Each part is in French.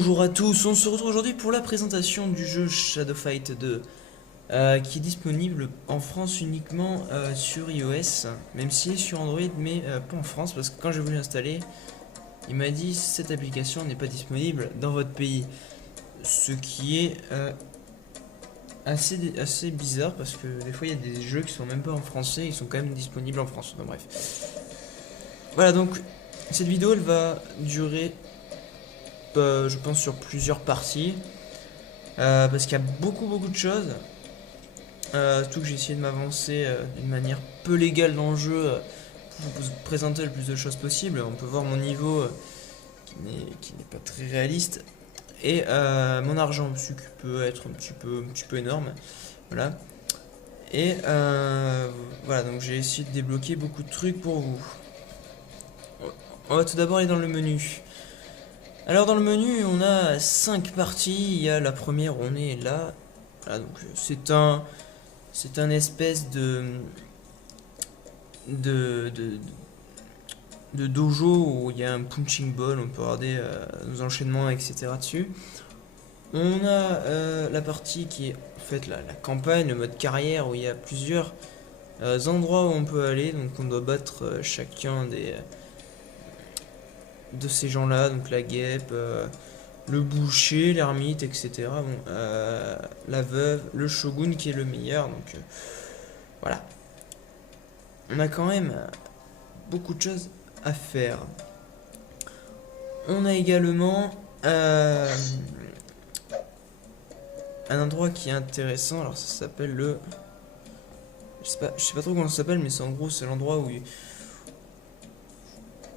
Bonjour à tous, on se retrouve aujourd'hui pour la présentation du jeu Shadow Fight 2 qui est disponible en France uniquement sur iOS, même s'il est sur Android mais pas en France parce que quand j'ai voulu l'installer, il m'a dit cette application n'est pas disponible dans votre pays. Ce qui est assez bizarre parce que des fois il y a des jeux qui sont même pas en français, ils sont quand même disponibles en France. Enfin, bref. Voilà, donc cette vidéo elle va durer je pense sur plusieurs parties. Parce qu'il y a beaucoup de choses. Surtout que j'ai essayé de m'avancer d'une manière peu légale dans le jeu pour vous présenter le plus de choses possible. On peut voir mon niveau qui n'est pas très réaliste. Et mon argent aussi qui peut être un petit peu énorme. Voilà. Et voilà, donc j'ai essayé de débloquer beaucoup de trucs pour vous. On va tout d'abord aller dans le menu. Alors dans le menu on a 5 parties. Il y a la première où on est là. Voilà, donc c'est un espèce de, de, de dojo où il y a un punching ball, on peut regarder nos enchaînements, etc. dessus. On a la partie qui est en fait la campagne, le mode carrière où il y a plusieurs endroits où on peut aller. Donc on doit battre chacun de ces gens-là, donc la guêpe, le boucher, l'ermite, etc. Bon, la veuve, le shogun qui est le meilleur. Donc voilà. On a quand même beaucoup de choses à faire. On a également un endroit qui est intéressant. Alors ça s'appelle le... je sais pas trop comment ça s'appelle, mais c'est en gros c'est l'endroit où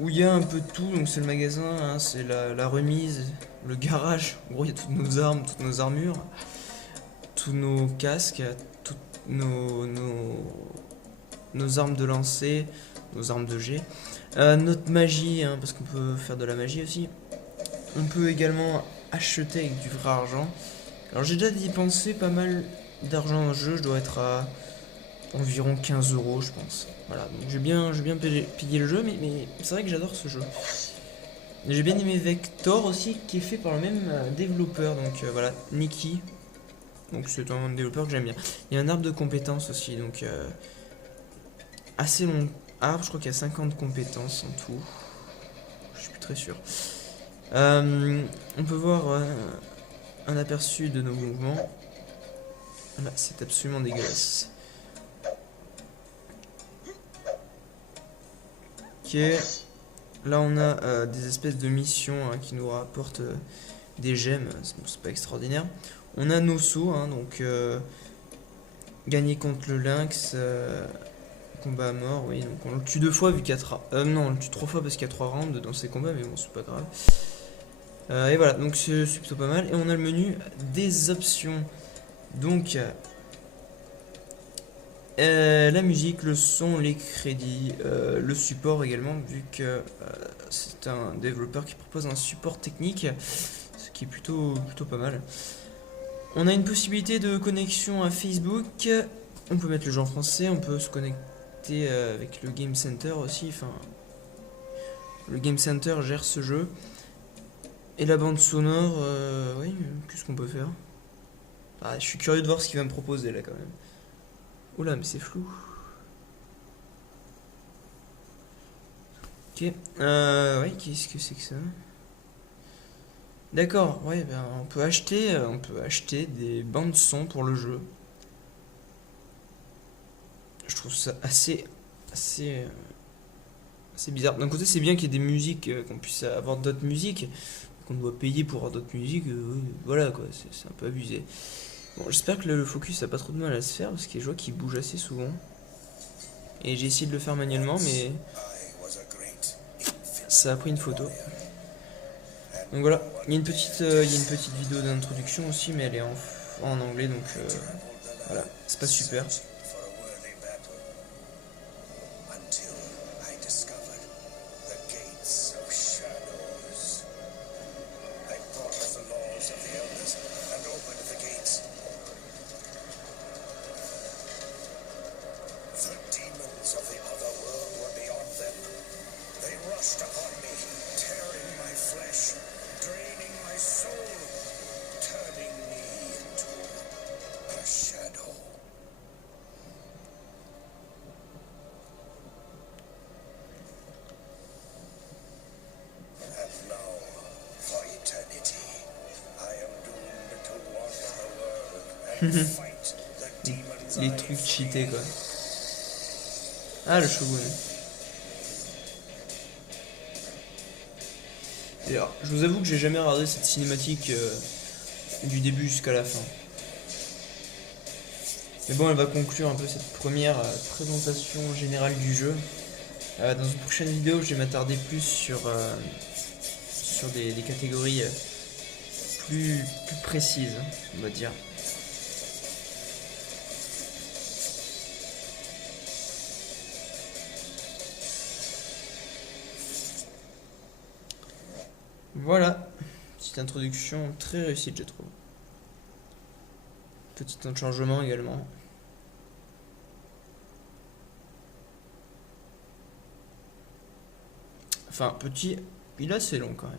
il y a un peu de tout. Donc c'est le magasin, hein, c'est la remise, le garage. En gros il y a toutes nos armes, toutes nos armures, tous nos casques, toutes nos armes de lancer, nos armes de jet. Notre magie, hein, parce qu'on peut faire de la magie aussi. On peut également acheter avec du vrai argent. Alors j'ai déjà dépensé pas mal d'argent dans le jeu, je dois être à environ 15 euros je pense. Voilà, donc j'ai bien payé le jeu, mais c'est vrai que j'adore ce jeu. J'ai bien aimé Vector aussi, qui est fait par le même développeur, donc voilà, Nikki. Donc c'est un développeur que j'aime bien. Il y a un arbre de compétences aussi, donc assez long arbre, je crois qu'il y a 50 compétences en tout. Je suis plus très sûr. On peut voir un aperçu de nos mouvements. Là, c'est absolument dégueulasse. Ok. Là, on a des espèces de missions qui nous rapportent des gemmes. C'est pas extraordinaire. On a nos sauts, hein, donc gagner contre le lynx. Combat à mort, oui. Donc on le tue 2 fois vu qu'il y a non, on le tue 3 fois parce qu'il y a 3 rounds dans ces combats, mais bon, c'est pas grave. Et voilà, donc c'est plutôt pas mal. Et on a le menu des options. Donc la musique, le son, les crédits, le support également, vu que c'est un développeur qui propose un support technique, ce qui est plutôt pas mal. On a une possibilité de connexion à Facebook. On peut mettre le jeu en français, on peut se connecter avec le Game Center aussi. Enfin, le Game Center gère ce jeu. Et la bande sonore, oui, qu'est-ce qu'on peut faire? Ah, je suis curieux de voir ce qu'il va me proposer là quand même. Oula, mais c'est flou. Ok, ouais, qu'est-ce que c'est que ça? D'accord, ouais, ben on peut acheter des bandes son pour le jeu. Je trouve ça assez, assez bizarre. D'un côté, c'est bien qu'il y ait des musiques, qu'on puisse avoir d'autres musiques, qu'on doit payer pour avoir d'autres musiques. Oui, voilà quoi, c'est un peu abusé. Bon, j'espère que le focus a pas trop de mal à se faire parce que je vois qu'il bouge assez souvent. Et j'ai essayé de le faire manuellement, mais ça a pris une photo. Donc voilà, il y a une petite vidéo d'introduction aussi, mais elle est en anglais, donc voilà, c'est pas super. Les trucs cheatés quoi. Ah, le Shogun. Et alors, je vous avoue que j'ai jamais regardé cette cinématique du début jusqu'à la fin. Mais bon, elle va conclure un peu cette première présentation générale du jeu. Dans une prochaine vidéo, je vais m'attarder plus sur des catégories plus précises, on va dire. Voilà, petite introduction très réussie, je trouve. Petit changement également. Enfin, petit, il est assez long quand même.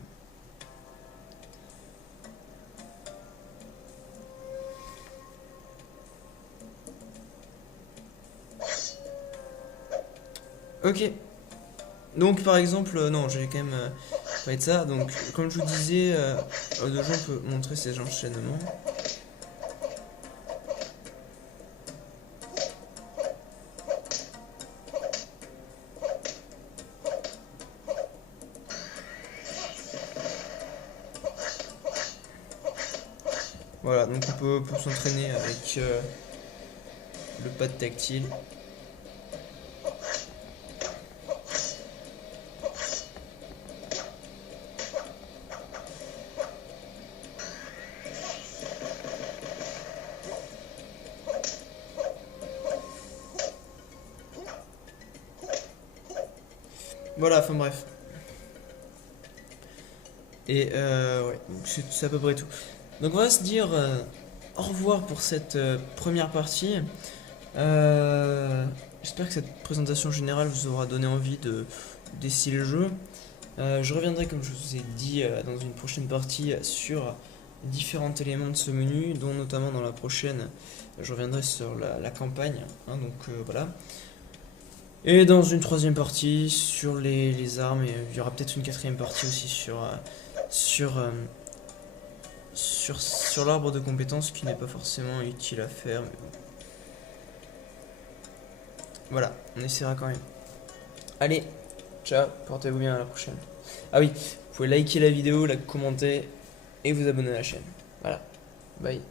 Ok. Donc par exemple, non, j'ai quand même parlé de ça. Donc comme je vous disais, de gens peut montrer ces enchaînements. Voilà, donc on peut s'entraîner avec le pad tactile. Voilà, enfin bref. Et ouais, c'est à peu près tout. Donc on va se dire au revoir pour cette première partie. J'espère que cette présentation générale vous aura donné envie d'essayer le jeu. Je reviendrai, comme je vous ai dit, dans une prochaine partie sur différents éléments de ce menu, dont notamment dans la prochaine, je reviendrai sur la campagne. Hein, donc voilà. Et dans une troisième partie sur les armes, et il y aura peut-être une quatrième partie aussi sur, sur l'arbre de compétences qui n'est pas forcément utile à faire. Mais bon. Voilà, on essaiera quand même. Allez, ciao, portez-vous bien, à la prochaine. Ah oui, vous pouvez liker la vidéo, la commenter et vous abonner à la chaîne. Voilà, bye.